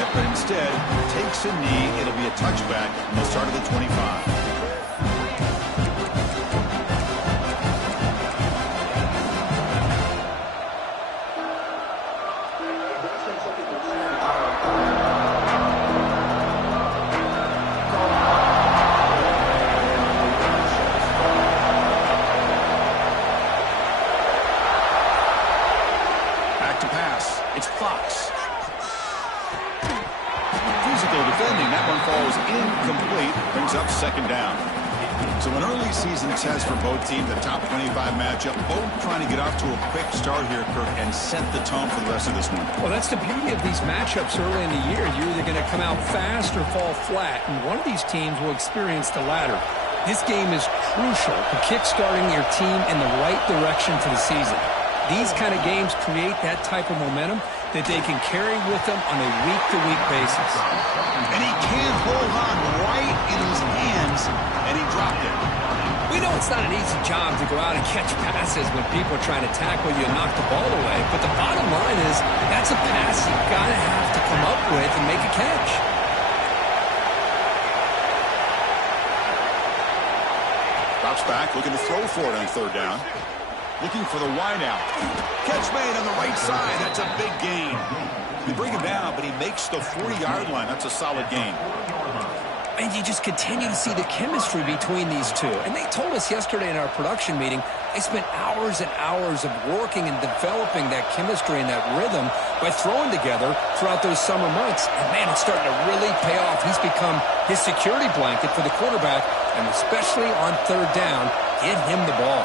it, but instead takes a knee. It'll be a touchback, and they'll start at the 25. Second down. So an early season test for both teams, the top 25 matchup, both trying to get off to a quick start here, Kirk, and set the tone for the rest of this one. Well, that's the beauty of these matchups early in the year. You're either going to come out fast or fall flat, and one of these teams will experience the latter. This game is crucial to kick-starting your team in the right direction for the season. These kind of games create that type of momentum that they can carry with them on a week-to-week basis. And he can't hold on right in his hands, and he dropped it. We know it's not an easy job to go out and catch passes when people are trying to tackle you and knock the ball away, but the bottom line is that's a pass you've got to have to come up with and make a catch. Drops back, looking to throw for it on third down. Looking for the wideout. Catch made on the right side. That's a big gain. We bring him down, but he makes the 40-yard line. That's a solid gain. And you just continue to see the chemistry between these two. And they told us yesterday in our production meeting, they spent hours and hours of working and developing that chemistry and that rhythm by throwing together throughout those summer months. And, man, it's starting to really pay off. He's become his security blanket for the quarterback, and especially on third down, get him the ball.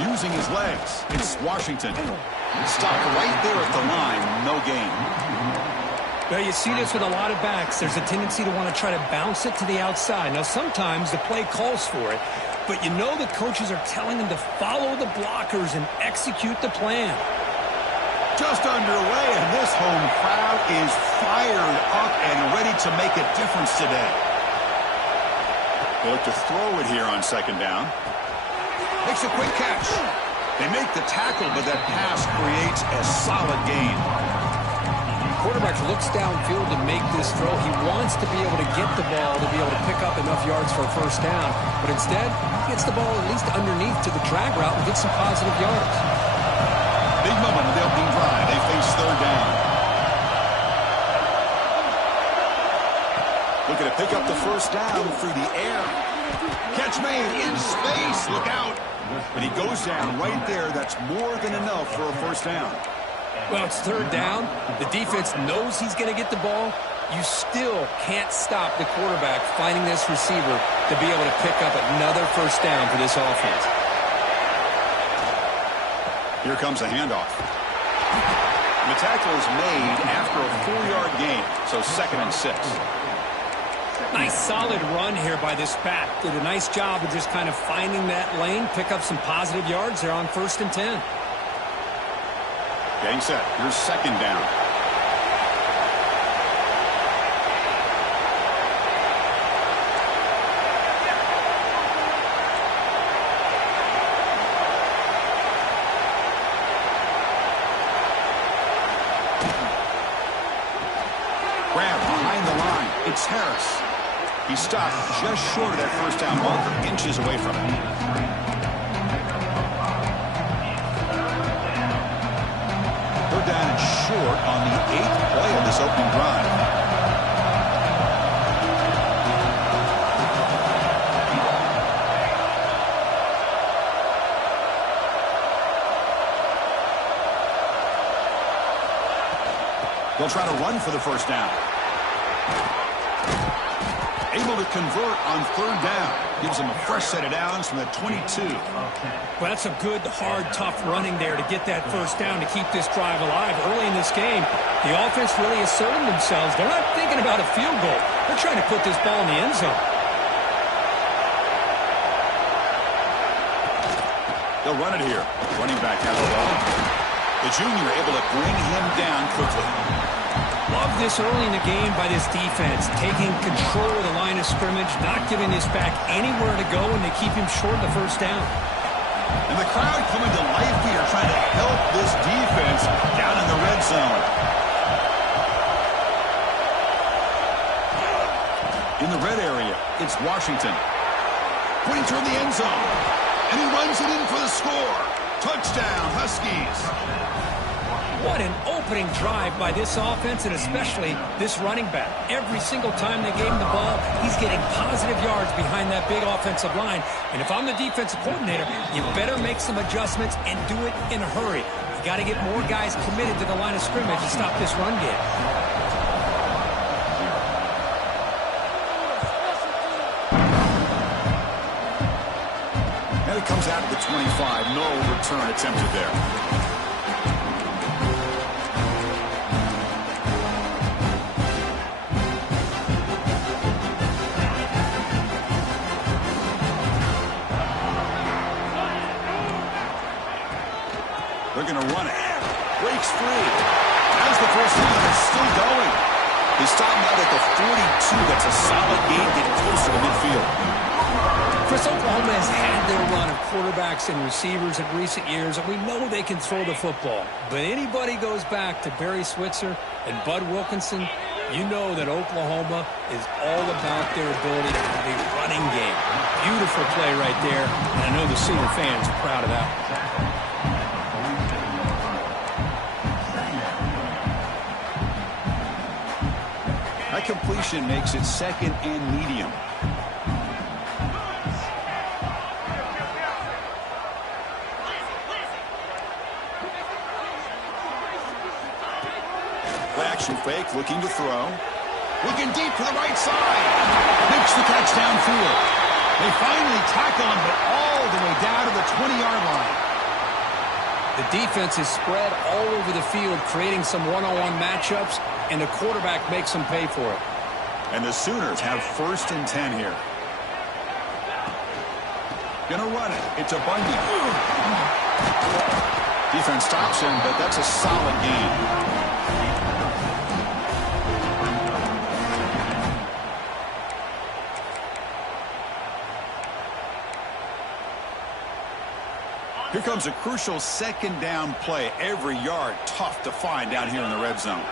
Using his legs, it's Washington. Stopped right there at the line, no gain. Well, you see this with a lot of backs. There's a tendency to want to try to bounce it to the outside. Now, sometimes the play calls for it, but you know the coaches are telling them to follow the blockers and execute the plan. Just underway, and this home crowd is fired up and ready to make a difference today. They look to throw it here on second down. Makes a quick catch. They make the tackle, but that pass creates a solid gain. Quarterback looks downfield to make this throw. He wants to be able to get the ball to be able to pick up enough yards for a first down, but instead, he gets the ball at least underneath to the drag route and gets some positive yards. Big moment of the opening drive. They face third down. Looking to pick up the first down through the air. Catch made in space. Look out. But he goes down right there. That's more than enough for a first down. Well, it's third down. The defense knows he's going to get the ball. You still can't stop the quarterback finding this receiver to be able to pick up another first down for this offense. Here comes a handoff. The tackle is made after a 4-yard gain, so 2nd and 6. Nice solid run here by this back. Did a nice job of just kind of finding that lane, pick up some positive yards there on 1st and 10. Getting set. Here's second down. Grab behind the line. It's Harris. He stopped just short of that first down marker, inches away from it. Third down and short on the 8th play of this opening drive. They'll try to run for the first down. Able to convert on third down. Gives them a fresh set of downs from the 22. Well, that's a good, hard, tough running there to get that first down to keep this drive alive. Early in this game, the offense really asserted themselves. They're not thinking about a field goal. They're trying to put this ball in the end zone. They'll run it here. Running back has the ball. The junior able to bring him down quickly. Love this early in the game by this defense, taking control of the line of scrimmage, not giving this back anywhere to go, and they keep him short of the first down. And the crowd coming to life here, trying to help this defense down in the red zone. In the red area, it's Washington. Putting toward the end zone. And he runs it in for the score. Touchdown, Huskies. What an opening drive by this offense, and especially this running back. Every single time they gave him the ball, he's getting positive yards behind that big offensive line. And if I'm the defensive coordinator, you better make some adjustments and do it in a hurry. You got to get more guys committed to the line of scrimmage to stop this run game. And it comes out of the 25. No return attempted there. They're going to run it. Breaks free. Has the first down. It's still going. They stop out at the 42. That's a solid gain. Getting closer to midfield. Chris, Oklahoma has had their run of quarterbacks and receivers in recent years, and we know they can throw the football. But anybody goes back to Barry Switzer and Bud Wilkinson, you know that Oklahoma is all about their ability to have a running game. Beautiful play right there, and I know the Sooner fans are proud of that. That completion makes it second and medium. Play action fake, looking to throw. Looking deep to the right side. Makes the catch downfield. They finally tackle him, but all the way down to the 20-yard line. The defense is spread all over the field, creating some one-on-one matchups, and the quarterback makes them pay for it. And the Sooners have 1st and 10 here. Gonna run it. It's a Bundy. Defense stops him, but that's a solid gain. Here comes a crucial 2nd down play. Every yard tough to find down here in the red zone.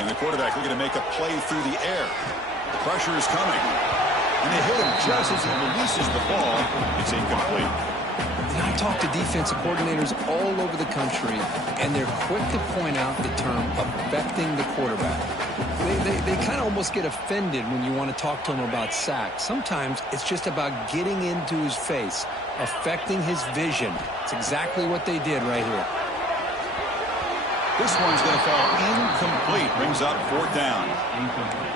And the quarterback looking to make a play through the air. The pressure is coming. And they hit him just as he releases the ball. It's incomplete. I talk to defensive coordinators all over the country, and they're quick to point out the term affecting the quarterback. They kind of almost get offended when you want to talk to them about sacks. Sometimes it's just about getting into his face, affecting his vision. It's exactly what they did right here. This one's going to fall incomplete. Brings up 4th down.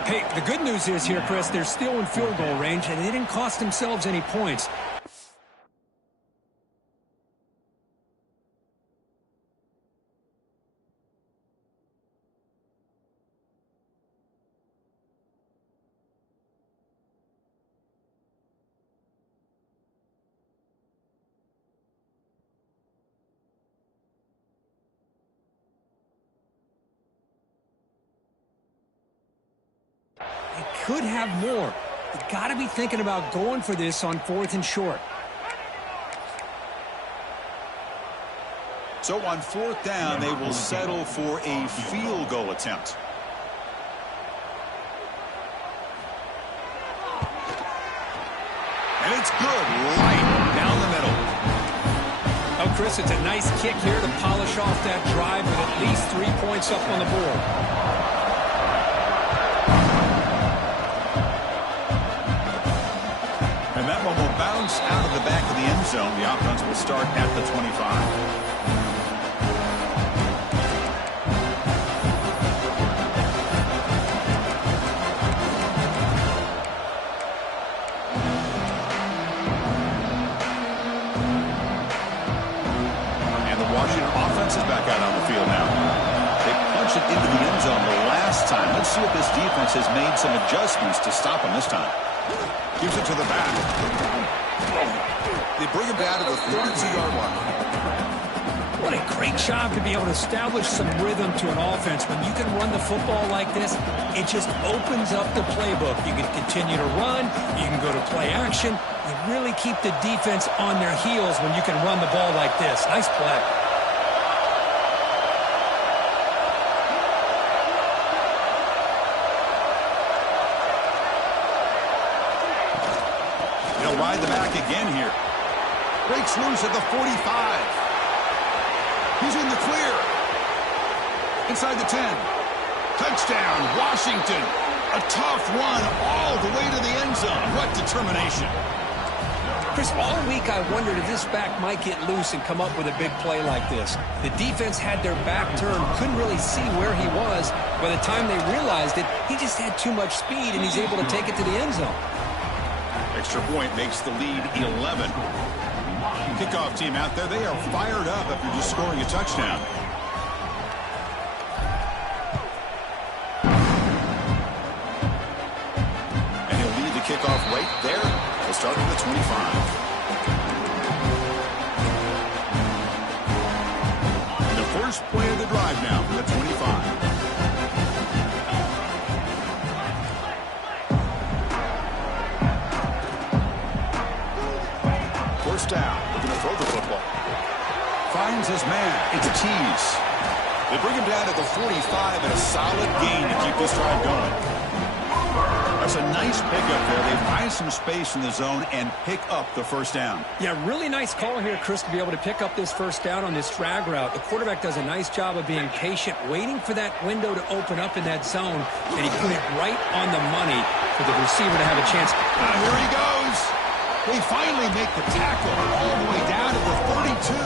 Hey, the good news is here, Chris, they're still in field goal range, and they didn't cost themselves any points. Could have more. You got to be thinking about going for this on 4th and short. So on 4th down, they will settle for a field goal attempt. And it's good, right down the middle. Oh, Chris, it's a nice kick here to polish off that drive with at least 3 points up on the board. And that one will bounce out of the back of the end zone. The offense will start at the 25. And the Washington offense is back out on the field now. They punched it into the end zone the last time. Let's see if this defense has made some adjustments to stop them this time. Gives it to the back. They bring him down to the 32-yard line. What a great job to be able to establish some rhythm to an offense. When you can run the football like this, it just opens up the playbook. You can continue to run. You can go to play action. You really keep the defense on their heels when you can run the ball like this. Nice play. they'll ride the back again here. Breaks loose at the 45. He's in the clear. Inside the 10. Touchdown, Washington. A tough run all the way to the end zone. What determination. Chris, all week I wondered if this back might get loose and come up with a big play like this. The defense had their back turned, couldn't really see where he was. By the time they realized it, he just had too much speed, and he's able to take it to the end zone. Extra point makes the lead 11. Kickoff team out there, they are fired up after just scoring a touchdown. And he'll lead the kickoff right there. He'll start at the 25. And the first play of the drive now from the 25. First down. Looking to throw the football. Finds his man. It's a tease. They bring him down at the 45 and a solid gain to keep this drive going. That's a nice pickup there. They find some space in the zone and pick up the first down. Yeah, really nice call here, Chris, to be able to pick up this first down on this drag route. The quarterback does a nice job of being patient, waiting for that window to open up in that zone, and he put it right on the money for the receiver to have a chance. Here he goes. They finally make the tackle all the way down to the 32.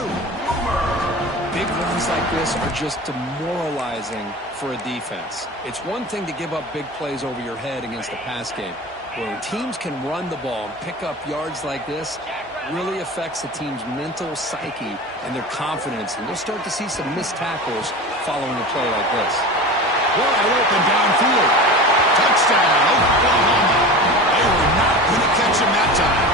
Big runs like this are just demoralizing for a defense. It's one thing to give up big plays over your head against a pass game. When teams can run the ball and pick up yards like this, really affects the team's mental psyche and their confidence. And you'll start to see some missed tackles following a play like this. Wide open downfield. Touchdown, Oklahoma. They were not going to catch him that time.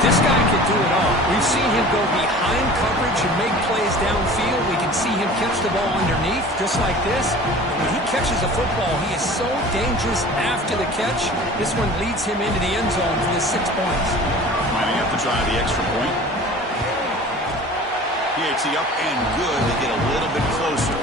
This guy can do it all. We've seen him go behind coverage and make plays downfield. We can see him catch the ball underneath, just like this. And when he catches a football, he is so dangerous after the catch. This one leads him into the end zone for the 6 points. Might have to try the extra point. PAT up and good. They get a little bit closer.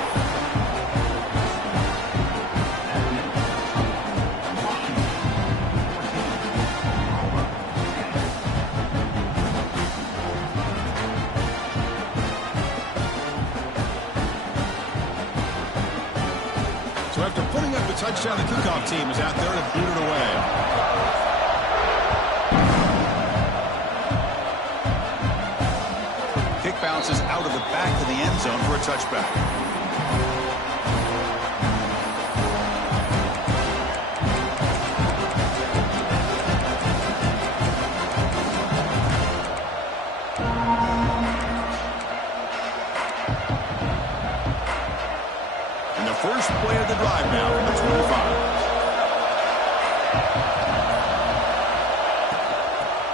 So after putting up the touchdown, the kickoff team is out there to boot it away. Kick bounces out of the back of the end zone for a touchback. First play of the drive now from the 25.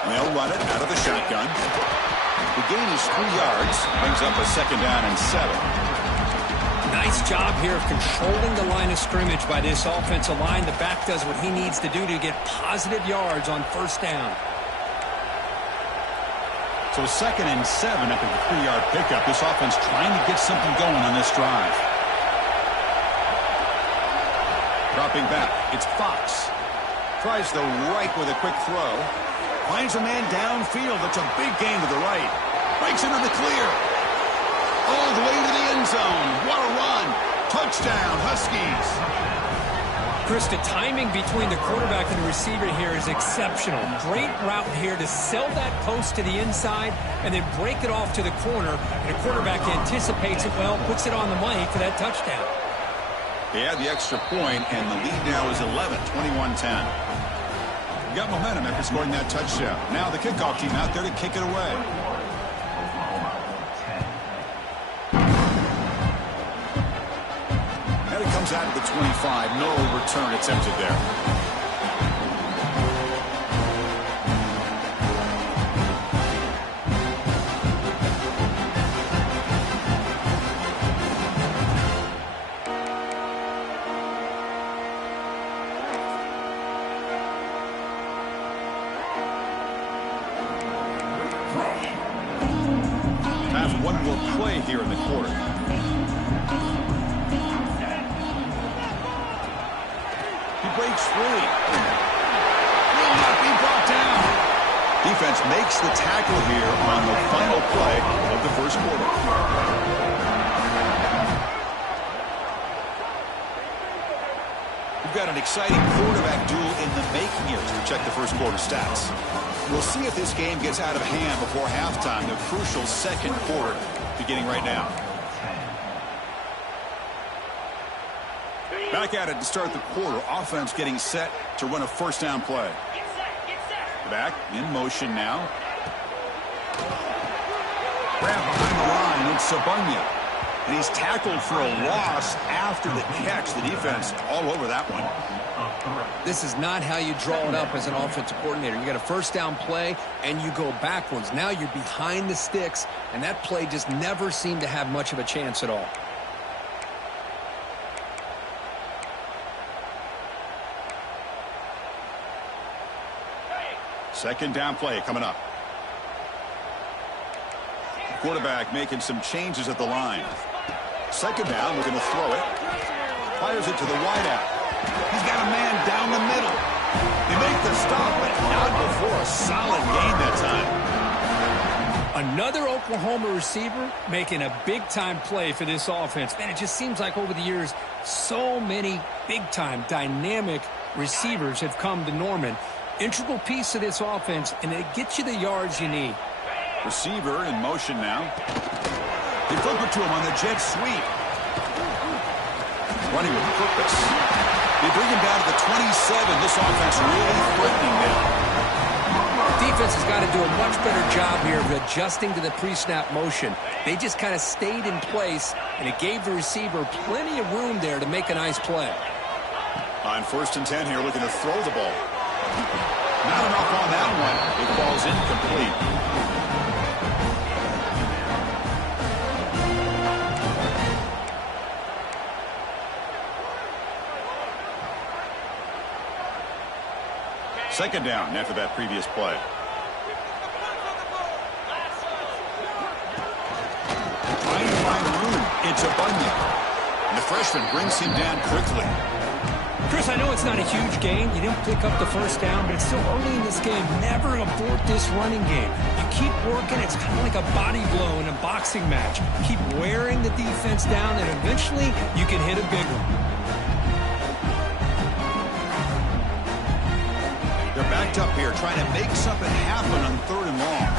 They'll run it out of the shotgun. The gain is 3 yards. Brings up a second down and 7. Nice job here of controlling the line of scrimmage by this offensive line. The back does what he needs to do to get positive yards on first down. So 2nd and 7 after the 3-yard pickup. This offense trying to get something going on this drive. Dropping back, it's Fox. Tries the right with a quick throw. Finds a man downfield. That's a big gain to the right. Breaks into the clear. All the way to the end zone. What a run. Touchdown, Huskies. Chris, the timing between the quarterback and the receiver here is exceptional. Great route here to sell that post to the inside and then break it off to the corner. And the quarterback anticipates it well, puts it on the money for that touchdown. They had the extra point, and the lead now is 11, 21-10. Got momentum after scoring that touchdown. Now the kickoff team out there to kick it away. And it comes out of the 25. No return attempted there. One more play here in the quarter. He breaks free. Will not be brought down. Defense makes the tackle here on the final play of the first quarter. We've got an exciting quarterback duel in the making here as we check the first quarter stats. We'll see if this game gets out of hand before halftime, the crucial second quarter beginning right now. Back at it to start the quarter. Offense getting set to run a first down play. Back in motion now. Grab behind the line. It's Sabunya. And he's tackled for a loss after the catch. The defense all over that one. This is not how you draw it up as an offensive coordinator. You got a first down play, and you go backwards. Now you're behind the sticks, and that play just never seemed to have much of a chance at all. Second down play coming up. Quarterback making some changes at the line. Second down, we're going to throw it. Fires it to the wideout. He's got a man down the middle. They make the stop, but not before a solid gain that time. Another Oklahoma receiver making a big-time play for this offense. Man, it just seems like over the years, so many big-time, dynamic receivers have come to Norman. Integral piece of this offense, and it gets you the yards you need. Receiver in motion now. They flip it to him on the jet sweep. Running with purpose. They bring him down to the 27. This offense really threatening them. Defense has got to do a much better job here of adjusting to the pre-snap motion. They just kind of stayed in place, and it gave the receiver plenty of room there to make a nice play. On 1st and 10 here, looking to throw the ball. Not enough on that one. It falls incomplete. Second down after that previous play. Trying to find room. It's Sabunya. And the freshman brings him down quickly. Chris, I know it's not a huge gain. You didn't pick up the first down, but it's still early in this game. Never abort this running game. You keep working. It's kind of like a body blow in a boxing match. Keep wearing the defense down, and eventually you can hit a big one. They're backed up here, trying to make something happen on 3rd and long.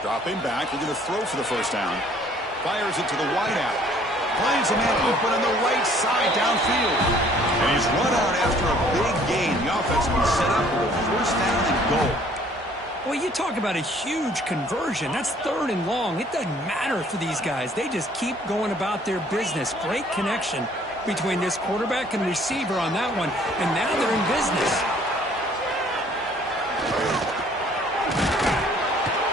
Dropping back, we're going to throw for the first down. Fires it to the wideout. Finds a man open on the right side downfield. And he's run out after a big gain. The offense will be set up with a first down and goal. Well, you talk about a huge conversion. That's 3rd and long. It doesn't matter for these guys. They just keep going about their business. Great connection between this quarterback and receiver on that one. And now they're in business.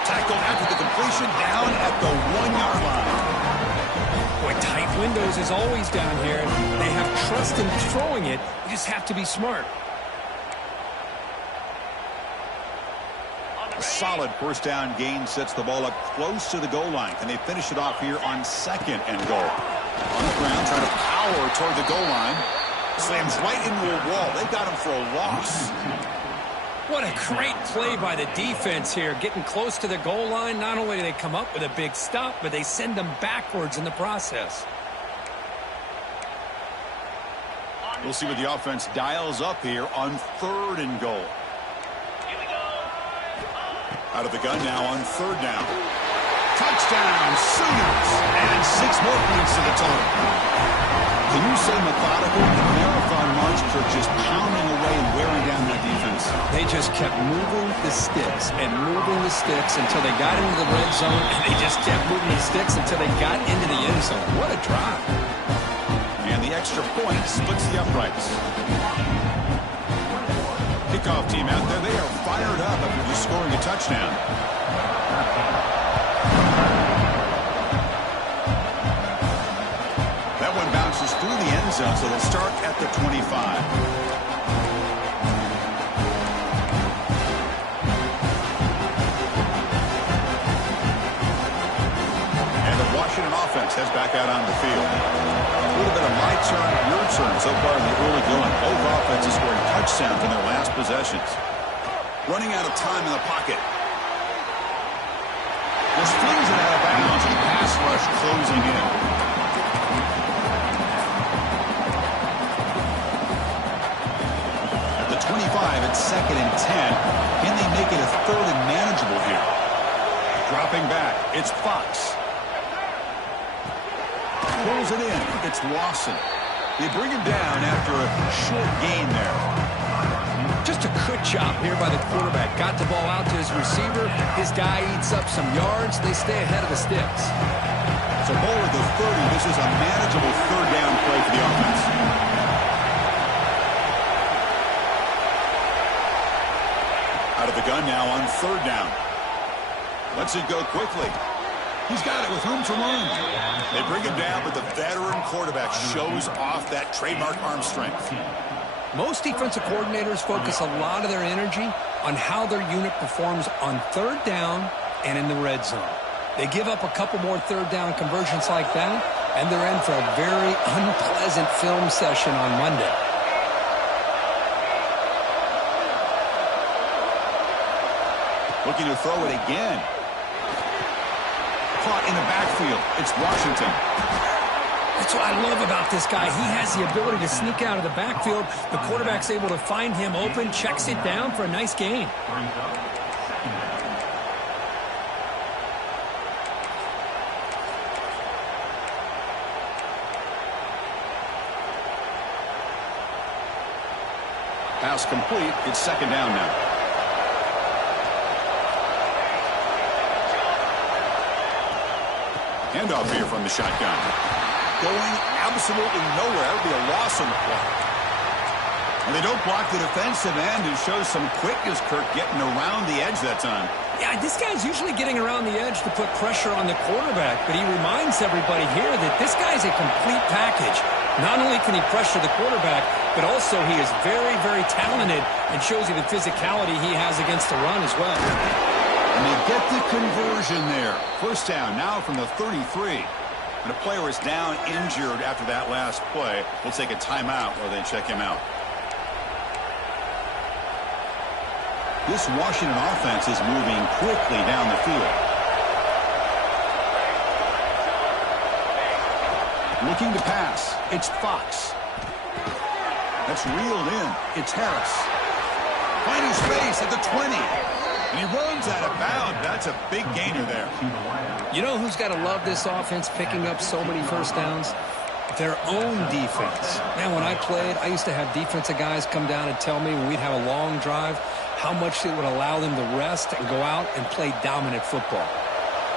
Tackled after the completion down at the 1-yard line. Boy, tight windows is always down here. They have trust in throwing it. You just have to be smart. A solid first down gain sets the ball up close to the goal line. Can they finish it off here on 2nd and goal? On the ground, trying to power toward the goal line. Slams right into a wall. They got him for a loss. What a great play by the defense here. Getting close to the goal line, not only do they come up with a big stop, but they send them backwards in the process. We'll see what the offense dials up here on 3rd and goal. Out of the gun now on 3rd down. Touchdown, Sooners, and 6 more points to the total. Can you say methodical? The marathon march for just pounding away and wearing down that defense. They just kept moving the sticks and moving the sticks until they got into the red zone, and they just kept moving the sticks until they got into the end zone. What a drive. And the extra point splits the uprights. Kickoff team out there, they are fired up after just scoring a touchdown. That one bounces through the end zone, so they'll start at the 25. And the Washington offense heads back out on the field. A little bit of my your turn so far in the early going. Both offenses scoring touchdowns in their last possessions. Running out of time in the pocket. Just flings it out of bounds, and pass rush closing in. At the 25, it's 2nd and 10. Can they make it a 3rd and manageable here? Dropping back, it's Fox. Pulls it in. It's Lawson. They bring him down after a short gain there. Just a good job here by the quarterback. Got the ball out to his receiver. His guy eats up some yards. They stay ahead of the sticks. So ball at the 30. This is a manageable 3rd down play for the offense. Out of the gun now on 3rd down. Lets it go quickly. He's got it with room to run. They bring him down, but the veteran quarterback shows off that trademark arm strength. Most defensive coordinators focus a lot of their energy on how their unit performs on 3rd down and in the red zone. They give up a couple more 3rd down conversions like that, and they're in for a very unpleasant film session on Monday. Looking to throw it again. Caught in the backfield. It's Washington. That's what I love about this guy. He has the ability to sneak out of the backfield. The quarterback's able to find him open, checks it down for a nice gain. Pass complete. It's 2nd down now. Handoff here from the shotgun. Going absolutely nowhere. That would be a loss on the play. And they don't block the defensive end, who shows some quickness, Kirk, getting around the edge that time. Yeah, this guy's usually getting around the edge to put pressure on the quarterback, but he reminds everybody here that this guy's a complete package. Not only can he pressure the quarterback, but also he is very, very talented and shows you the physicality he has against the run as well. And they get the conversion there. 1st down now from the 33. And a player is down injured after that last play. We'll take a timeout while they check him out. This Washington offense is moving quickly down the field. Looking to pass. It's Fox. That's reeled in. It's Harris. Finding space at the 20. And he runs out of bounds. That's a big gainer there. You know who's got to love this offense picking up so many 1st downs? Their own defense. Man, when I played, I used to have defensive guys come down and tell me when we'd have a long drive how much it would allow them to rest and go out and play dominant football.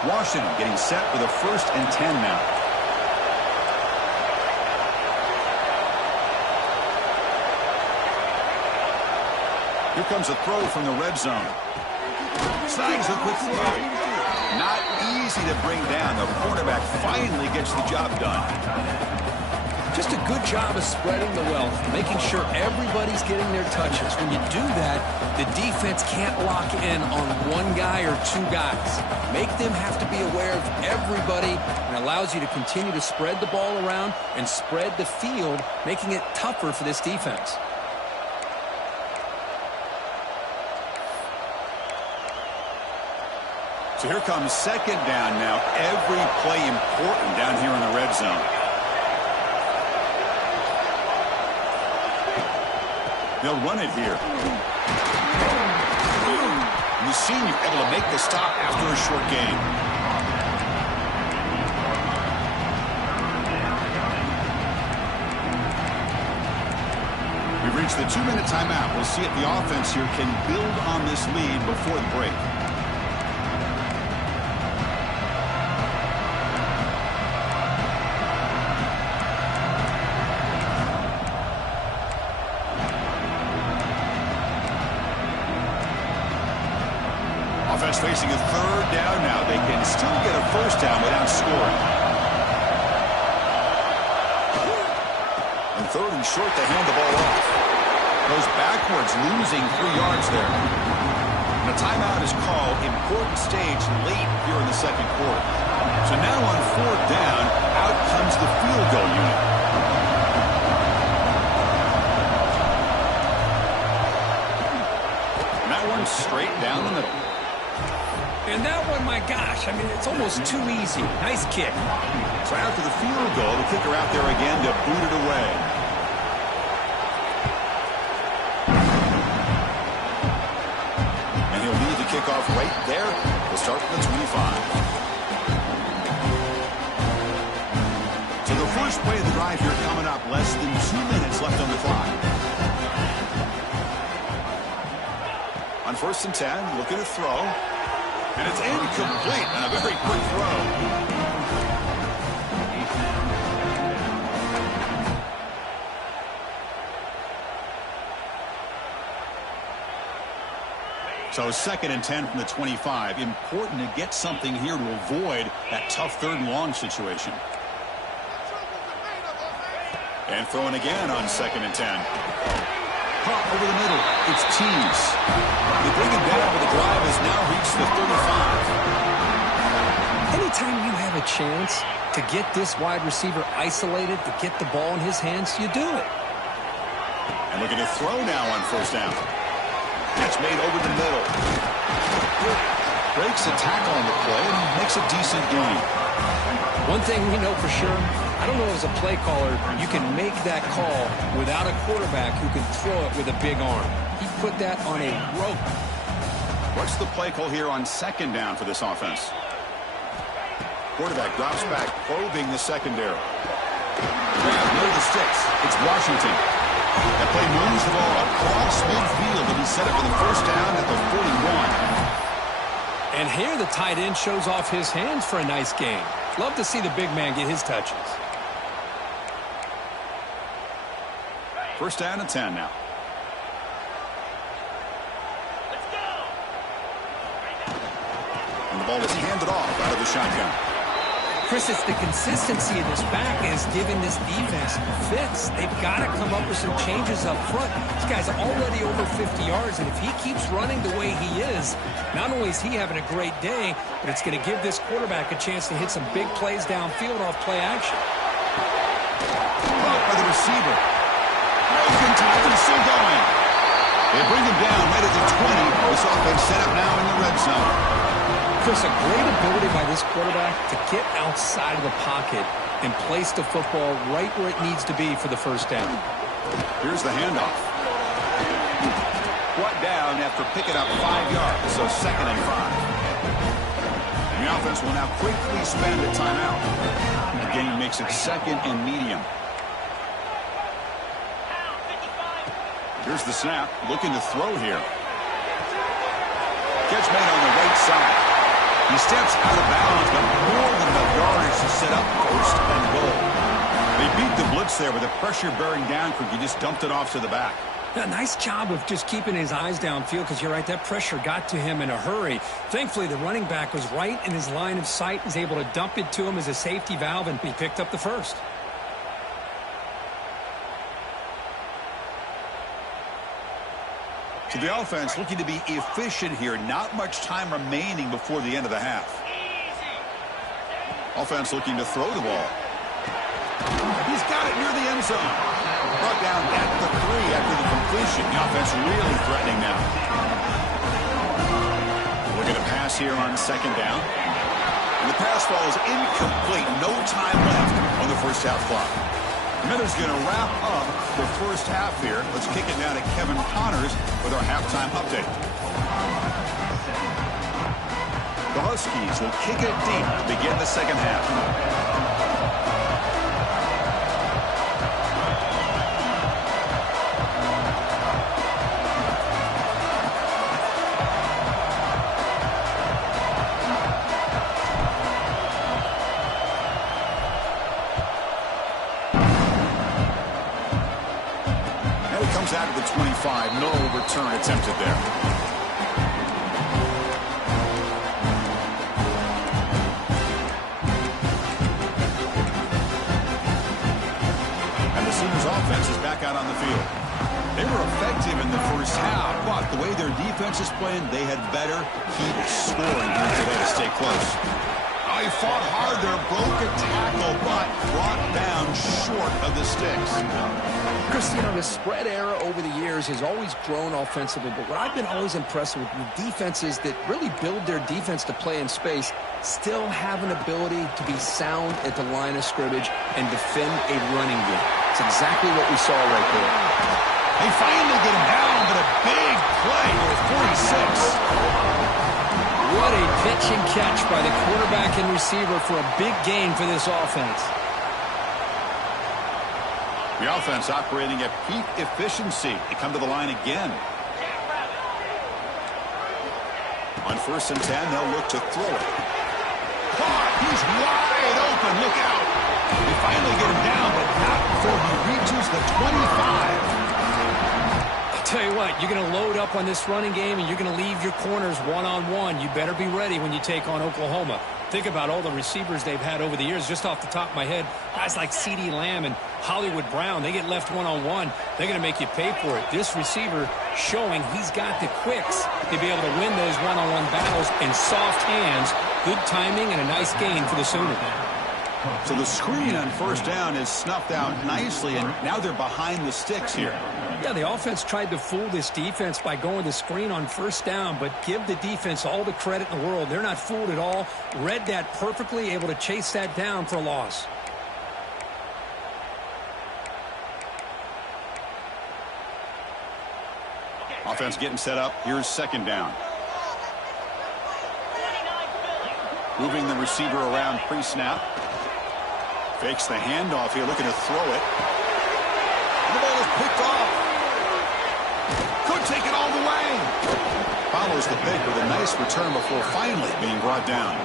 Washington getting set with a 1st and 10 now. Here comes a throw from the red zone. Snags a quick throw. Not easy to bring down. The quarterback finally gets the job done. Just a good job of spreading the wealth, making sure everybody's getting their touches. When you do that, the defense can't lock in on one guy or 2 guys. Make them have to be aware of everybody, and allows you to continue to spread the ball around and spread the field, making it tougher for this defense. So here comes 2nd down now. Every play important down here in the red zone. They'll run it here. And the senior able to make the stop after a short gain. We've reached the 2-minute timeout. We'll see if the offense here can build on this lead before the break. Offense facing a 3rd down now. They can still get a 1st down without scoring. And 3rd and short, they hand the ball off. Goes backwards, losing 3 yards there. And a timeout is called. Important stage late here in the 2nd quarter. So now on 4th down, out comes the field goal unit. down the middle. And that one, my gosh, I mean, it's almost too easy. Nice kick. So after the field goal, the kicker out there again to boot it away. And he'll lead the kickoff right there. We'll start from the 25. So the first play of the drive here coming up. Less than 2 minutes left on the clock. On 1st and 10, looking to throw. And it's incomplete and a very quick throw. So 2nd and 10 from the 25. Important to get something here to avoid that tough 3rd and long situation. And throwing again on 2nd and 10. Pop over the middle. It's Tease. They bring him down, but the drive has now reached the 35. Anytime you have a chance to get this wide receiver isolated, to get the ball in his hands, you do it. And looking to throw now on 1st down. That's made over the middle. Breaks a tackle on the play and makes a decent gain. One thing we know for sure, I don't know as a play caller, you can make that call without a quarterback who can throw it with a big arm. He put that on a rope. What's the play call here on 2nd down for this offense? Quarterback drops back, probing the secondary. Grab near the sticks. It's Washington. That play moves the ball across midfield and he's set up for the 1st down at the 41. And here the tight end shows off his hands for a nice gain. Love to see the big man get his touches. 1st down and 10 now. And the ball is handed off out of the shotgun. Chris, it's the consistency of this back is giving this defense fits. They've got to come up with some changes up front. This guy's already over 50 yards, and if he keeps running the way he is, not only is he having a great day, but it's going to give this quarterback a chance to hit some big plays downfield off play action. Caught by the receiver. Broken tackle and still going. They bring him down right at the 20. This offense set up now in the red zone. Chris, a great ability by this quarterback to get outside of the pocket and place the football right where it needs to be for the 1st down. Here's the handoff. Brought down after picking up 5 yards, so 2nd and 5. And the offense will now quickly spend a timeout. The game makes it 2nd and medium. Here's the snap, looking to throw here. Catch made on the right side. He steps out of bounds, but more than enough yardage to set up 1st and goal. They beat the blitz there with the pressure bearing down. He just dumped it off to the back. Yeah, nice job of just keeping his eyes downfield because you're right, that pressure got to him in a hurry. Thankfully, the running back was right in his line of sight, was able to dump it to him as a safety valve, and he picked up the 1st. So the offense looking to be efficient here. Not much time remaining before the end of the half. Offense looking to throw the ball. He's got it near the end zone. Brought down at the 3 after the completion. The offense really threatening now. Looking to pass here on 2nd down. And the pass falls incomplete. No time left on the 1st half clock. Miller's going to wrap up the 1st half here. Let's kick it now to Kevin Connors with our halftime update. The Huskies will kick it deep to begin the 2nd half. Out of the 25, no return attempted there. And the Sooners offense is back out on the field. They were effective in the 1st half, but the way their defense is playing, they had better keep scoring here today to stay close. Oh, he fought hard there, broke a tackle, but brought down short of the sticks. Chris, the spread era over the years has always grown offensively, but what I've been always impressed with defenses that really build their defense to play in space still have an ability to be sound at the line of scrimmage and defend a running game. It's exactly what we saw right there. They finally get him down, but a big play to the 46. What a pitch and catch by the quarterback and receiver for a big gain for this offense. The offense operating at peak efficiency. They come to the line again. On 1st and 10, they'll look to throw it. Caught. He's wide open. Look out. They finally get him down, but not before he reaches the 25. Tell you what, you're going to load up on this running game and you're going to leave your corners one-on-one. You better be ready when you take on Oklahoma. Think about all the receivers they've had over the years. Just off the top of my head, guys like CeeDee Lamb and Hollywood Brown, they get left one-on-one. They're going to make you pay for it. This receiver showing he's got the quicks to be able to win those one-on-one battles in soft hands. Good timing and a nice gain for the Sooners. So the screen on 1st down is snuffed out nicely, and now they're behind the sticks here. Yeah, the offense tried to fool this defense by going the screen on 1st down, but give the defense all the credit in the world. They're not fooled at all. Read that perfectly, able to chase that down for a loss. Offense getting set up. Here's 2nd down. Moving the receiver around pre-snap. Fakes the handoff here, looking to throw it. And the ball is picked off. Could take it all the way. Follows the pick with a nice return before finally being brought down.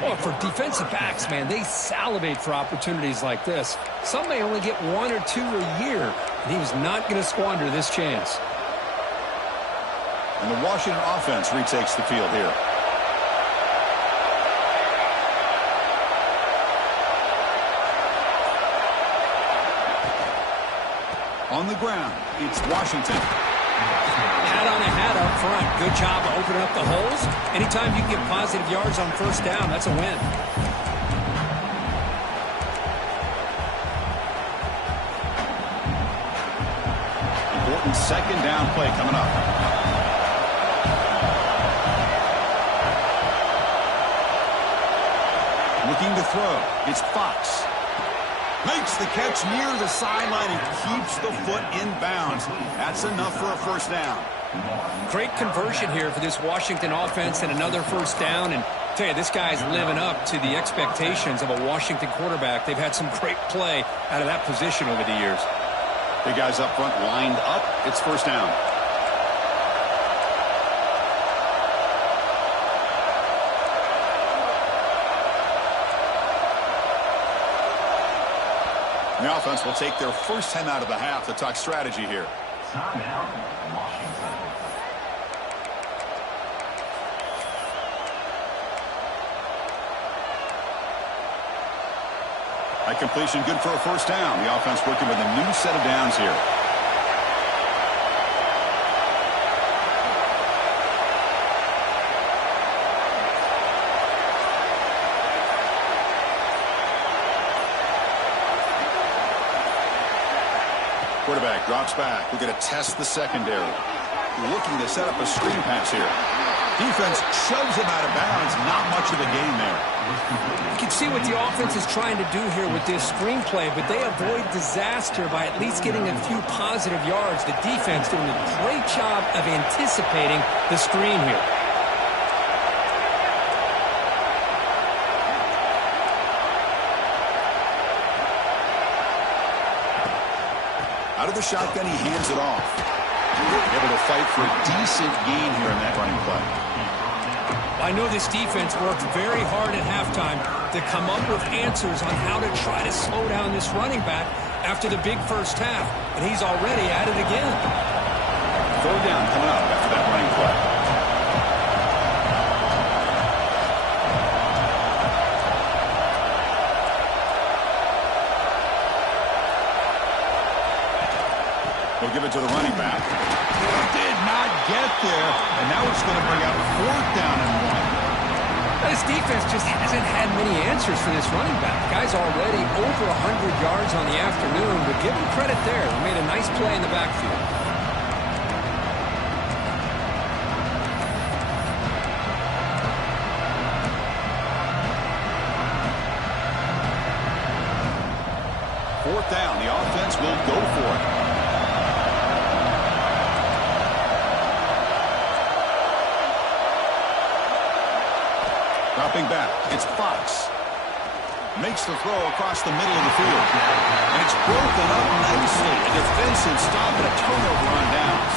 Well, for defensive backs, man, they salivate for opportunities like this. Some may only get 1 or 2 a year, and he was not going to squander this chance. And the Washington offense retakes the field here. On the ground, it's Washington. Hat on a hat up front. Good job of opening up the holes. Anytime you can get positive yards on 1st down, that's a win. Important 2nd down play coming up. Looking to throw. It's Fox. Makes the catch near the sideline and keeps the foot in bounds. That's enough for a 1st down. Great conversion here for this Washington offense and another 1st down. And I tell you, this guy's living up to the expectations of a Washington quarterback. They've had some great play out of that position over the years. Big guys up front lined up. It's 1st down. The offense will take their first time out of the half to talk strategy here. By completion, good for a 1st down. The offense working with a new set of downs here. Quarterback drops back. We're going to test the secondary. Looking to set up a screen pass here. Defense shoves him out of bounds. Not much of a gain there. You can see what the offense is trying to do here with this screenplay, but they avoid disaster by at least getting a few positive yards. The defense doing a great job of anticipating the screen here. Out of the shotgun, he hands it off. Able to fight for a decent gain here in that running play. I know this defense worked very hard at halftime to come up with answers on how to try to slow down this running back after the big 1st half, and he's already at it again. 3rd down coming up after that running play. They'll give it to the running back. Did not get there, and now it's going to bring out 4th down and 1. This defense just hasn't had many answers for this running back. Guy's already over 100 yards on the afternoon, but give him credit there. He made a nice play in the backfield. Fourth down, the offense will go for it. Dropping back, it's Fox. Makes the throw across the middle of the field. And it's broken up nicely. A defensive stop and a turnover on downs.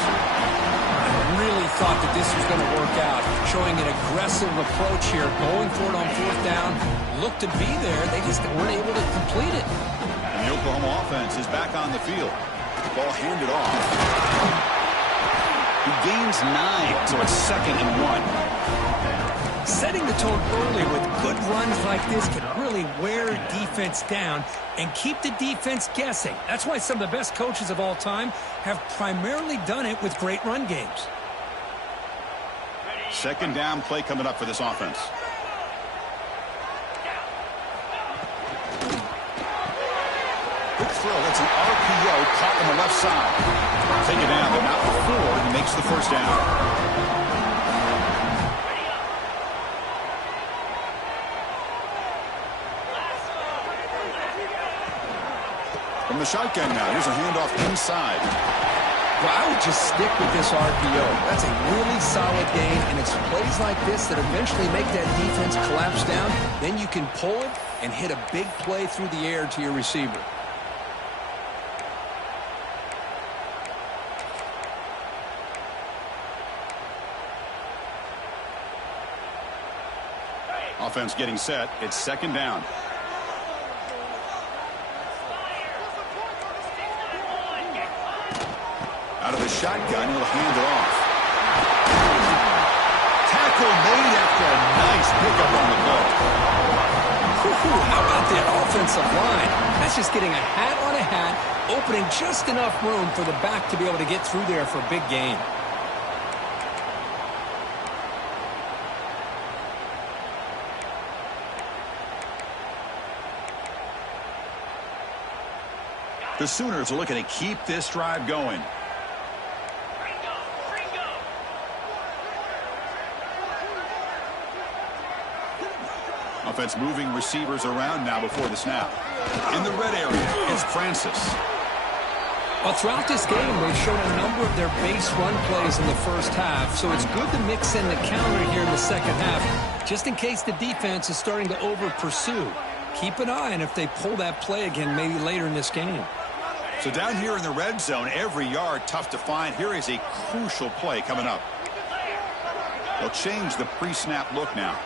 I really thought that this was going to work out. Showing an aggressive approach here, going for it on fourth down. Looked to be there, they just weren't able to complete it. And the Oklahoma offense is back on the field. Ball handed off. He gains 9, so it's 2nd and 1. Setting the tone early with good runs like this can really wear defense down and keep the defense guessing. That's why some of the best coaches of all time have primarily done it with great run games. Second down play coming up for this offense. Quick throw. That's an RPO caught on the left side. Take it down, but not before he makes the first down. From the shotgun now, here's a handoff inside. Well, I would just stick with this RPO. That's a really solid game, and it's plays like this that eventually make that defense collapse down. Then you can pull it and hit a big play through the air to your receiver. Offense getting set. It's second down. Out of the shotgun, he'll hand it off. Tackle made after a nice pickup on the ball. How about that offensive line? That's just getting a hat on a hat, opening just enough room for the back to be able to get through there for a big gain. The Sooners are looking to keep this drive going. Offense moving receivers around now before the snap. In the red area, it's Francis. Well, throughout this game, they've shown a number of their base run plays in the first half, so it's good to mix in the counter here in the second half, just in case the defense is starting to over-pursue. Keep an eye on if they pull that play again maybe later in this game. So down here in the red zone, every yard tough to find. Here is a crucial play coming up. They'll change the pre-snap look now.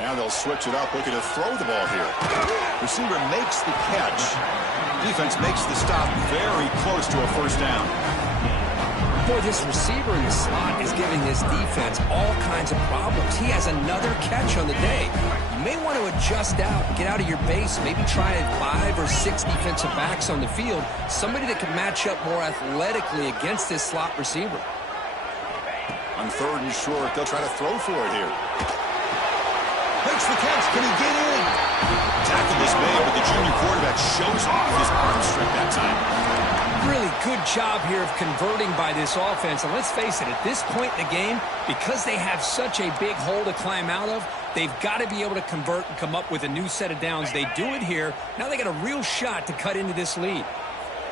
Now they'll switch it up, looking to throw the ball here. Receiver makes the catch. Defense makes the stop very close to a first down. Boy, this receiver in the slot is giving this defense all kinds of problems. He has another catch on the day. You may want to adjust out, get out of your base, maybe try 5 or 6 defensive backs on the field, somebody that can match up more athletically against this slot receiver. On third and short, they'll try to throw for it here. Makes the catch. Can he get in? Tackle this man, but the junior quarterback shows off his arm strength that time. Really good job here of converting by this offense. And let's face it, at this point in the game, because they have such a big hole to climb out of, they've got to be able to convert and come up with a new set of downs. They do it here. Now they got a real shot to cut into this lead.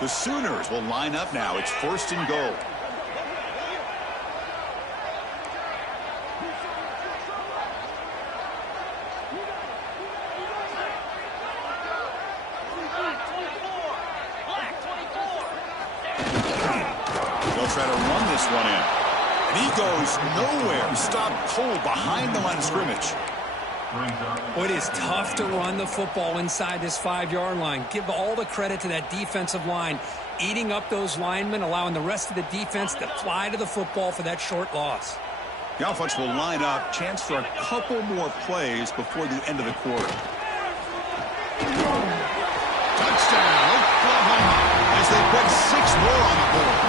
The Sooners will line up now. It's first and goal. Try to run this one in. And he goes nowhere. Stopped cold behind the line of scrimmage. Well, it is tough to run the football inside this 5-yard line. Give all the credit to that defensive line, eating up those linemen, allowing the rest of the defense to fly to the football for that short loss. The offense will line up. Chance for a couple more plays before the end of the quarter. Touchdown, Oklahoma, as they put 6 more on the board.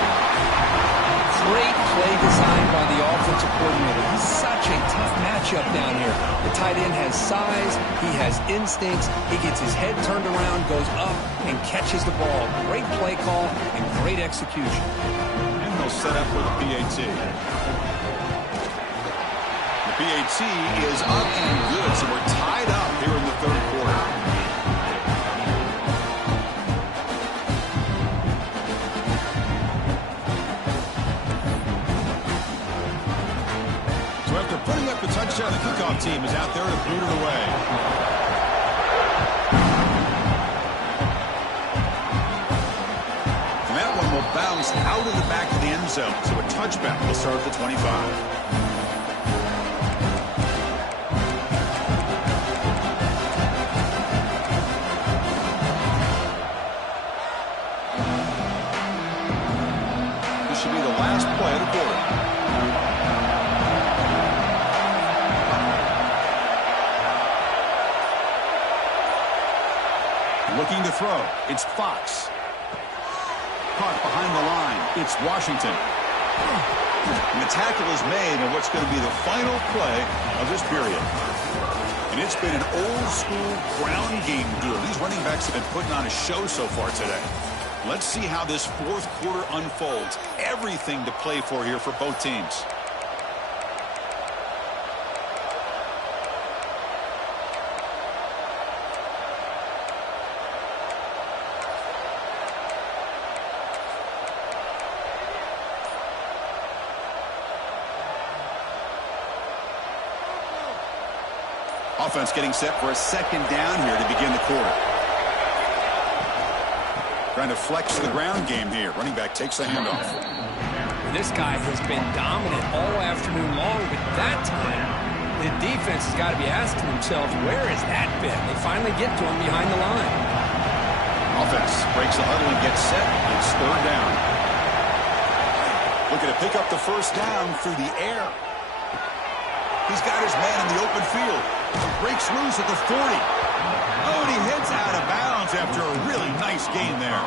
Great play designed by the offensive coordinator. He's such a tough matchup down here. The tight end has size, he has instincts, he gets his head turned around, goes up, and catches the ball. Great play call and great execution. And they'll set up with a PAT. The PAT is up and good, so we're tied up here in the third quarter. So after putting up the touchdown, the kickoff team is out there to boot it away. And that one will bounce out of the back of the end zone. So a touchback will start at the 25. This should be the last play of the quarter. Looking to throw. It's Fox. Caught behind the line. It's Washington. And the tackle is made on what's going to be the final play of this period. And it's been an old-school ground game duel. These running backs have been putting on a show so far today. Let's see how this fourth quarter unfolds. Everything to play for here for both teams. Offense getting set for a second down here to begin the quarter. Trying to flex the ground game here. Running back takes the handoff. This guy has been dominant all afternoon long, but that time the defense has got to be asking themselves, where has that been? They finally get to him behind the line. Offense breaks the huddle and gets set. It's third down. Looking to pick up the first down through the air. He's got his man in the open field. Breaks loose at the 40. Oh, and he hits out of bounds after a really nice gain there.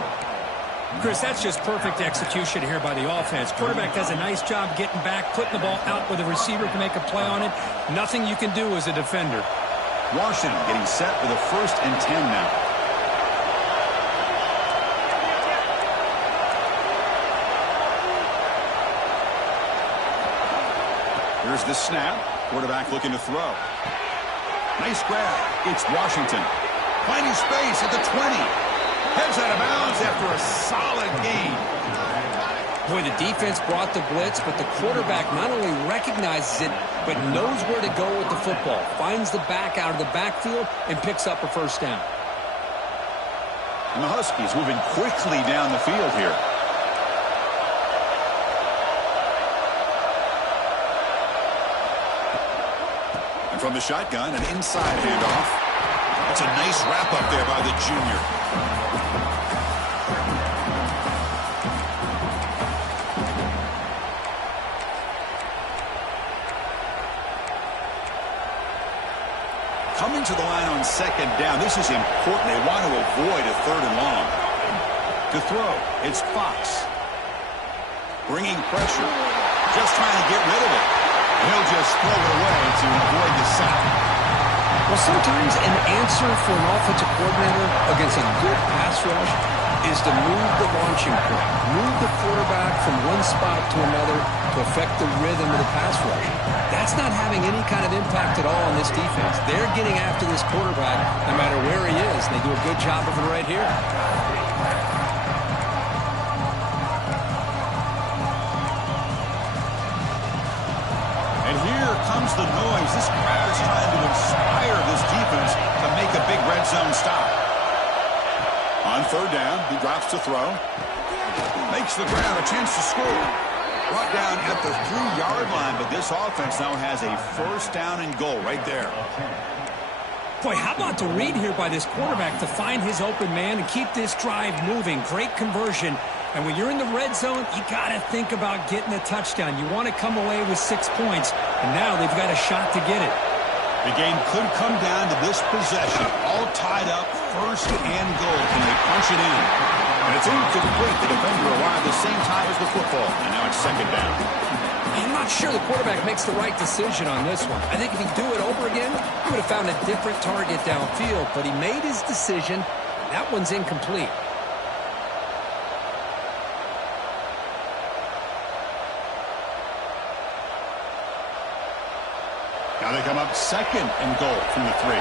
Chris, that's just perfect execution here by the offense. Quarterback does a nice job getting back, putting the ball out where the receiver can make a play on it. Nothing you can do as a defender. Washington getting set with a 1st and 10 now. Here's the snap. Quarterback looking to throw. Nice grab. It's Washington. Finding space at the 20. Heads out of bounds after a solid gain. Boy, the defense brought the blitz, but the quarterback not only recognizes it, but knows where to go with the football. Finds the back out of the backfield and picks up a first down. And the Huskies moving quickly down the field here. And from the shotgun, an inside handoff. That's a nice wrap-up there by the junior. Coming to the line on second down. This is important. They want to avoid a 3rd and long. To throw, it's Fox. Bringing pressure. Just trying to get rid of it. He'll just throw it away to avoid the sack. Well, sometimes an answer for an offensive coordinator against a good pass rush is to move the launching point, move the quarterback from one spot to another to affect the rhythm of the pass rush. That's not having any kind of impact at all on this defense. They're getting after this quarterback no matter where he is. They do a good job of it right here. And here comes the noise. This crowd is trying to inspire this defense to make a big red zone stop. On 3rd down, he drops to throw. Makes the grab, a chance to score. Brought down at the 3-yard line, but this offense now has a 1st down and goal right there. Boy, how about the read here by this quarterback to find his open man and keep this drive moving. Great conversion. And when you're in the red zone, you got to think about getting a touchdown. You want to come away with 6 points, and now they've got a shot to get it. The game could come down to this possession. All tied up, 1st and goal. Can they punch it in? And it's incomplete. The defender arrived the same time as the football. And now it's 2nd down. I'm not sure the quarterback makes the right decision on this one. I think if he'd do it over again, he would have found a different target downfield, but he made his decision. That one's incomplete. Now they come up second and goal from the 3.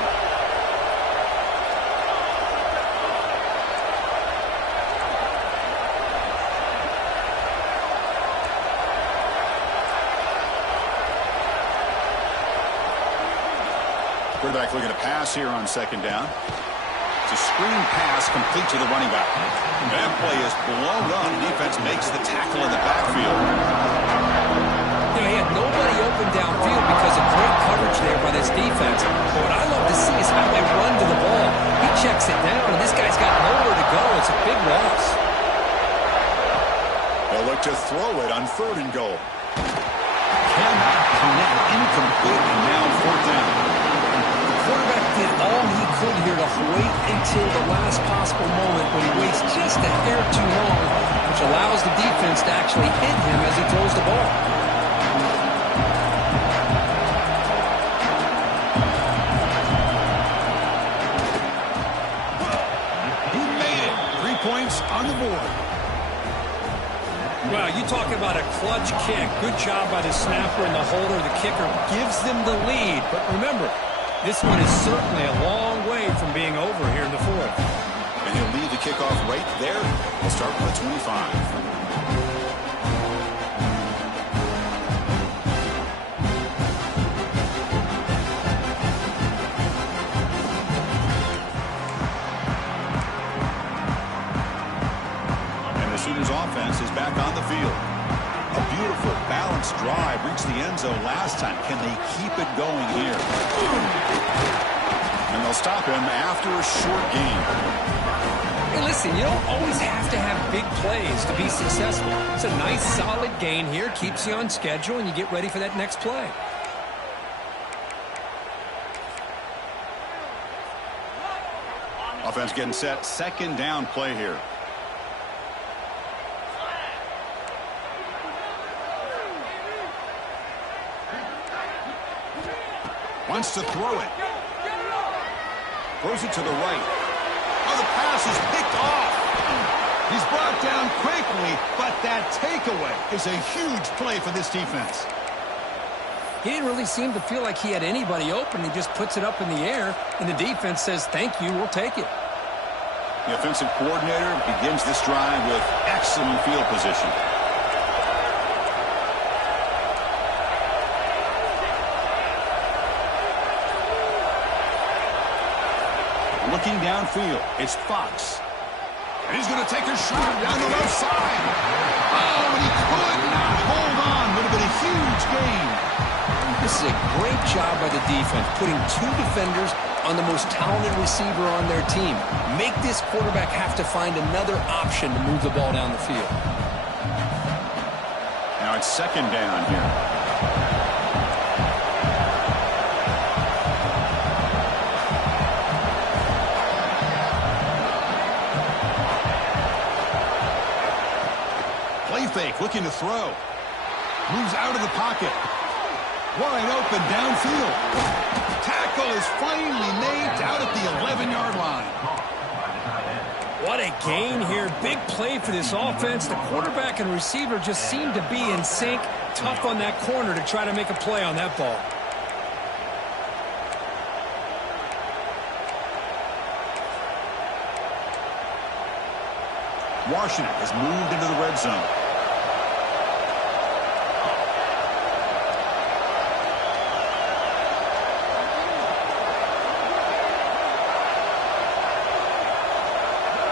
Quarterback looking to pass here on second down. It's a screen pass complete to the running back. And that play is blown up. Defense makes the tackle in the backfield. You know, he had nobody open downfield because of great coverage there by this defense. But what I love to see is how they run to the ball. He checks it down, and this guy's got nowhere to go. It's a big loss. They'll look to throw it on 3rd and goal. Cannot connect. Incomplete, and now 4th down. Quarterback did all he could here to wait until the last possible moment when he waits just a hair too long, which allows the defense to actually hit him as he throws the ball. He made it. 3 points on the board. Well, you talk about a clutch kick. Good job by the snapper and the holder. The kicker gives them the lead. But remember, this one is certainly a long way from being over here in the 4th. And he'll lead the kickoff right there. We'll start with 25. And the Sooners offense is back on the field. A beautiful, balanced drive reached the end zone last time. Can they keep it going here? And they'll stop him after a short game. Hey, listen, you don't always have to have big plays to be successful. It's a nice, solid gain here. Keeps you on schedule, and you get ready for that next play. Offense getting set. 2nd down play here. Wants to throw it. Throws it to the right. Oh, the pass is picked off. He's brought down quickly, but that takeaway is a huge play for this defense. He didn't really seem to feel like he had anybody open. He just puts it up in the air, and the defense says, thank you, we'll take it. The offensive coordinator begins this drive with excellent field position. Looking downfield, it's Fox. And he's going to take a shot down the left side. Oh, and he could not hold on. Would have been a huge gain. This is a great job by the defense, putting 2 defenders on the most talented receiver on their team. Make this quarterback have to find another option to move the ball down the field. Now it's 2nd down here. Fake, looking to throw. Moves out of the pocket. Wide open downfield. Tackle is finally made out at the 11-yard line. What a gain here. Big play for this offense. The quarterback and receiver just seem to be in sync. Tough on that corner to try to make a play on that ball. Washington has moved into the red zone.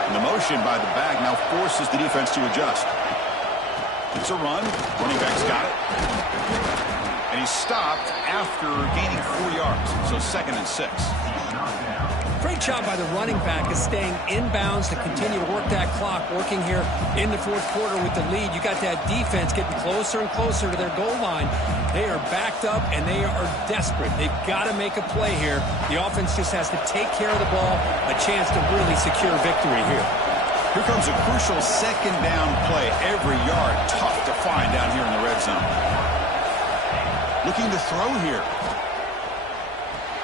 And the motion by the back now forces the defense to adjust. It's a run. Running back's got it. And he's stopped after gaining 4 yards. So 2nd and 6. Great job by the running back of staying inbounds to continue to work that clock, working here in the 4th quarter with the lead. You got that defense getting closer and closer to their goal line. They are backed up, and they are desperate. They've got to make a play here. The offense just has to take care of the ball, a chance to really secure victory here. Here comes a crucial 2nd down play. Every yard tough to find down here in the red zone. Looking to throw here.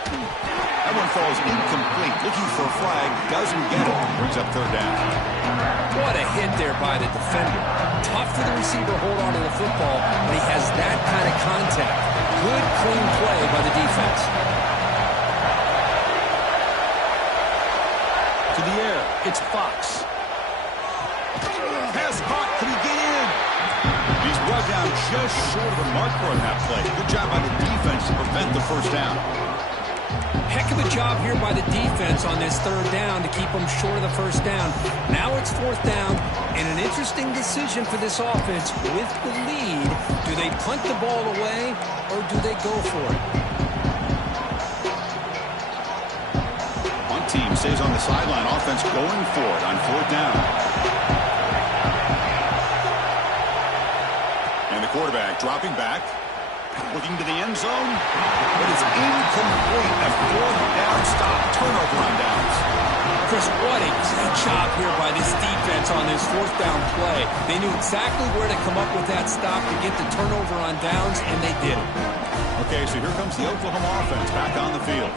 That one falls incomplete. Looking for a flag. Doesn't get it. Brings up third down. What a hit there by the defender. Tough for the receiver to hold on to the football, but he has that kind of contact. Good, clean play by the defense. To the air. It's Fox. Pass caught. Can he get in? He's brought down just short of the marker on that play. Good job by the defense to prevent the first down. Heck of a job here by the defense on this third down to keep them short of the first down. Now it's fourth down, and an interesting decision for this offense with the lead. Do they punt the ball away, or do they go for it? One team stays on the sideline. Offense going for it on fourth down. And the quarterback dropping back. Looking to the end zone, but it's incomplete. A fourth down stop, turnover on downs. Chris, what a great job here by this defense on this fourth down play. They knew exactly where to come up with that stop to get the turnover on downs, and they did it. Okay, so here comes the Oklahoma offense back on the field.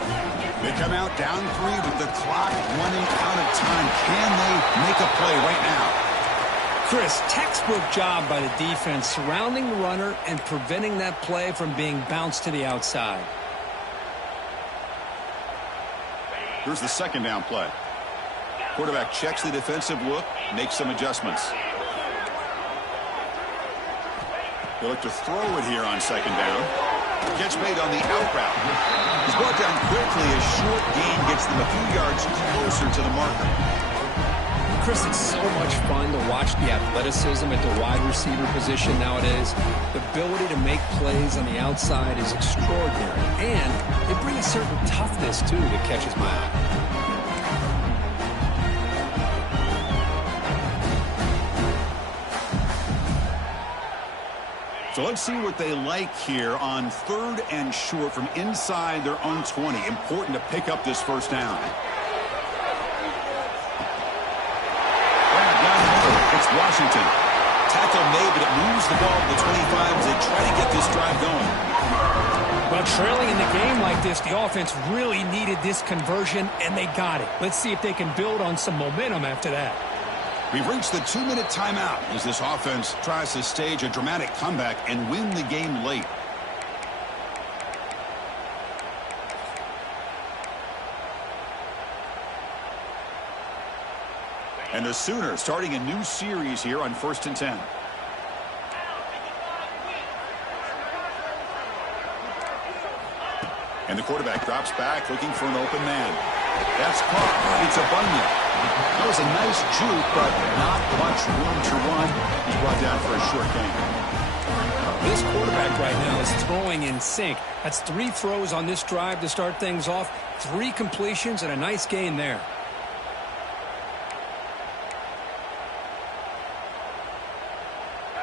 They come out down 3 with the clock running out of time. Can they make a play right now? Chris, textbook job by the defense surrounding the runner and preventing that play from being bounced to the outside. Here's the second down play. Quarterback checks the defensive look, makes some adjustments. They look to throw it here on second down. Catch made on the out route. He's brought down quickly. A short gain gets them a few yards closer to the marker. Chris, it's so much fun to watch the athleticism at the wide receiver position nowadays. The ability to make plays on the outside is extraordinary. And they bring a certain toughness, too, that catches my eye. So let's see what they like here on third and short from inside their own 20. Important to pick up this first down. It's Washington. Tackle made, but it moves the ball to the 25 as they try to get this drive going. Well, trailing in the game like this, the offense really needed this conversion, and they got it. Let's see if they can build on some momentum after that. We've reached the 2-minute timeout as this offense tries to stage a dramatic comeback and win the game late. And the Sooners starting a new series here on 1st and 10. And the quarterback drops back looking for an open man. That's caught. It's a Bunyan. That was a nice juke, but not much room to run. He's brought down for a short gain. This quarterback right now is throwing in sync. That's 3 throws on this drive to start things off. 3 completions and a nice gain there.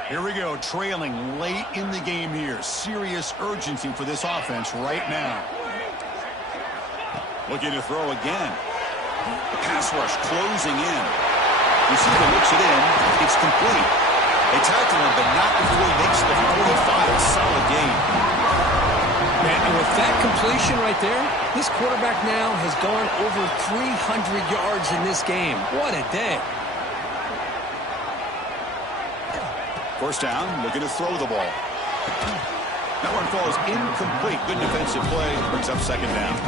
Here we go, trailing late in the game here. Serious urgency for this offense right now. Looking to throw again. The pass rush closing in. Receiver looks it in. It's complete. They tackle him, but not before he makes the 45. Solid gain. And with that completion right there, this quarterback now has gone over 300 yards in this game. What a day. First down, looking to throw the ball. That one falls incomplete. Good defensive play. Brings up second down.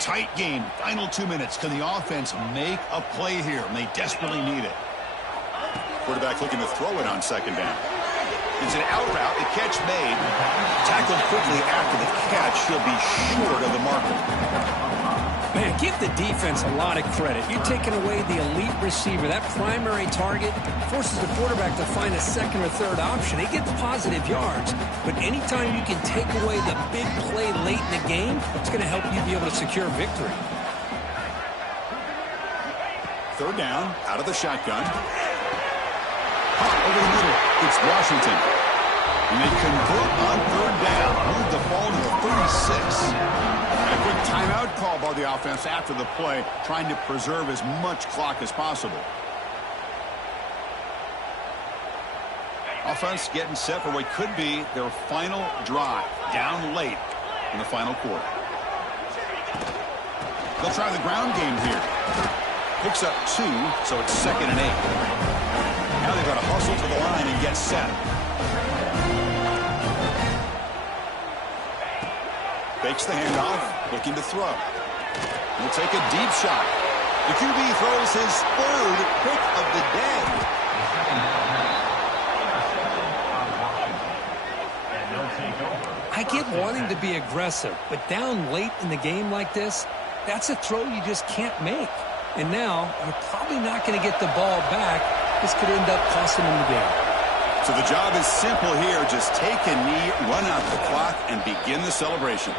Tight game. Final 2 minutes. Can the offense make a play here? And they desperately need it. Quarterback looking to throw it on second down. It's an out route. The catch made. Tackled quickly after the catch. He'll be short of the marker. Man, give the defense a lot of credit. You're taking away the elite receiver. That primary target forces the quarterback to find a second or third option. He gets positive yards. But anytime you can take away the big play late in the game, it's going to help you be able to secure victory. Third down, out of the shotgun. Hot over the middle. It's Washington. And they convert on third down. Move the ball to the 36. A quick timeout call by the offense after the play, trying to preserve as much clock as possible. Offense getting set for what could be their final drive, down late in the final quarter. They'll try the ground game here. Picks up 2, so it's 2nd and 8. Now they've got to hustle to the line and get set. Fakes the handoff, looking to throw. He'll take a deep shot. The QB throws his 3rd pick of the day. I get wanting to be aggressive, but down late in the game like this, that's a throw you just can't make. And now, you're probably not going to get the ball back. This could end up costing them the game. So the job is simple here. Just take a knee, run out the clock, and begin the celebration.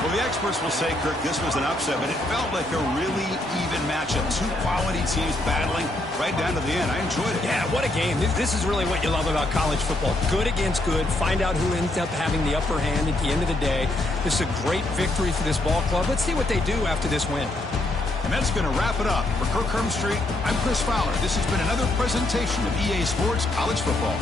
Well, the experts will say, Kirk, this was an upset, but it felt like a really even matchup. 2 quality teams battling right down to the end. I enjoyed it. Yeah, what a game. This is really what you love about college football. Good against good. Find out who ends up having the upper hand at the end of the day. This is a great victory for this ball club. Let's see what they do after this win. And that's going to wrap it up. For Kirk Herbstreit, I'm Chris Fowler. This has been another presentation of EA Sports College Football.